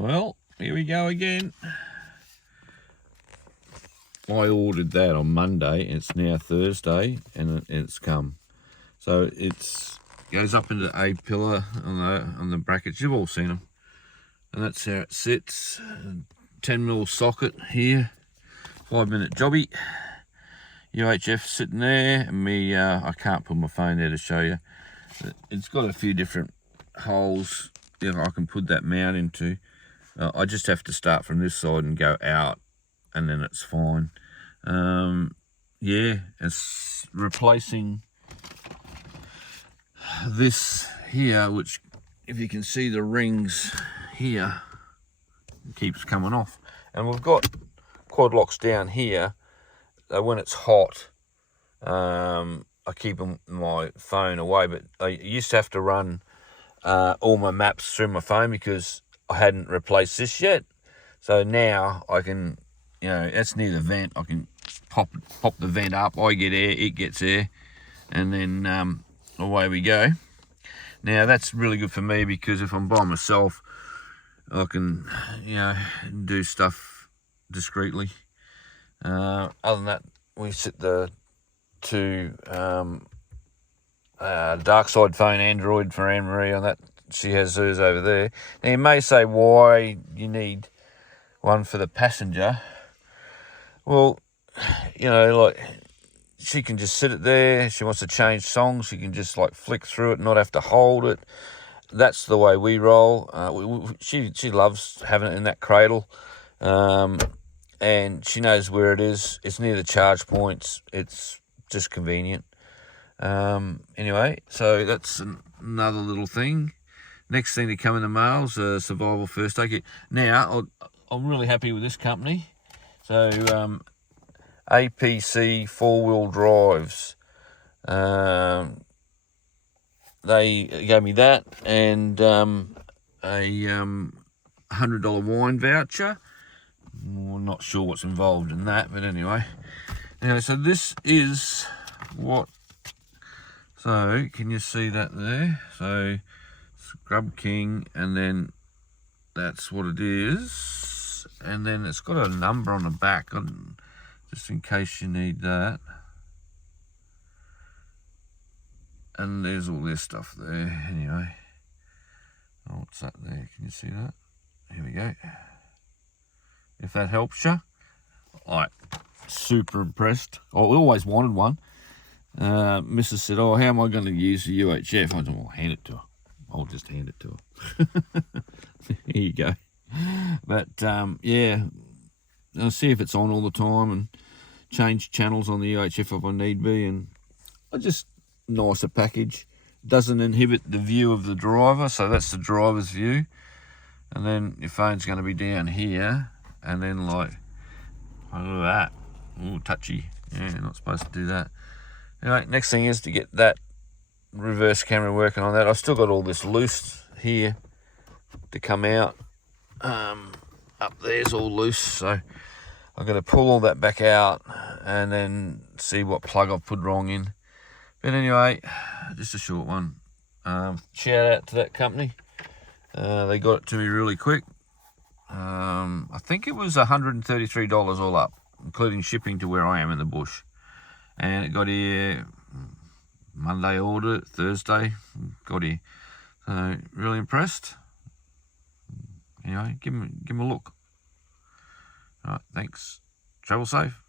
Well, here we go again. I ordered that on Monday, and it's now Thursday, and it's come. So it goes up into a pillar on the brackets. You've all seen them, and that's how it sits. 10mm socket here, 5-minute jobby. UHF sitting there, and me. I can't put my phone there to show you. It's got a few different holes I can put that mount into. I just have to start from this side and go out, and then it's fine. Yeah, it's replacing this here, which, if you can see the rings here, keeps coming off. And we've got quad locks down here. When it's hot, I keep my phone away, but I used to have to run all my maps through my phone because I hadn't replaced this yet. So now I can, that's near the vent. I can pop the vent up. I get air, it gets air, and then away we go. Now that's really good for me because if I'm by myself, I can, do stuff discreetly. Other than that, we sit the two dark side phone Android for Anne Marie on that. She has hers over there. Now you may say why you need one for the passenger. Well, like she can just sit it there. She wants to change songs, she can just like flick through it, not have to hold it. That's the way we roll. She loves having it in that cradle, and she knows where it is. It's near the charge points. It's just convenient. Anyway, so that's another little thing. Next thing to come in the mail is a survival first aid kit. Now, I'm really happy with this company. So, APC 4-wheel drives. They gave me that and a $100 wine voucher. I'm not sure what's involved in that, but anyway. So this is what. So can you see that there? So Scrub King, and then that's what it is. And then it's got a number on the back, just in case you need that. And there's all this stuff there, anyway. Oh, what's that there? Can you see that? Here we go. If that helps you. Super impressed. We always wanted one. Mrs. said, how am I going to use the UHF? I said, well, hand it to her. I'll just hand it to her. Here you go. But, yeah, I'll see if it's on all the time and change channels on the UHF if I need be. And nicer package. Doesn't inhibit the view of the driver, so that's the driver's view. And then your phone's going to be down here, and then look at that. Ooh, touchy. Yeah, not supposed to do that. Anyway, next thing is to get that reverse camera working on that. I've still got all this loose here to come out. Up there's all loose, so I'm going to pull all that back out and then see what plug I've put wrong in. But anyway, just a short one. Shout out to that company. They got it to me really quick. I think it was $133 all up, including shipping to where I am in the bush. And it got here Monday, ordered it, Thursday, got here. So really impressed. Anyway, give them a look. All right, thanks. Travel safe.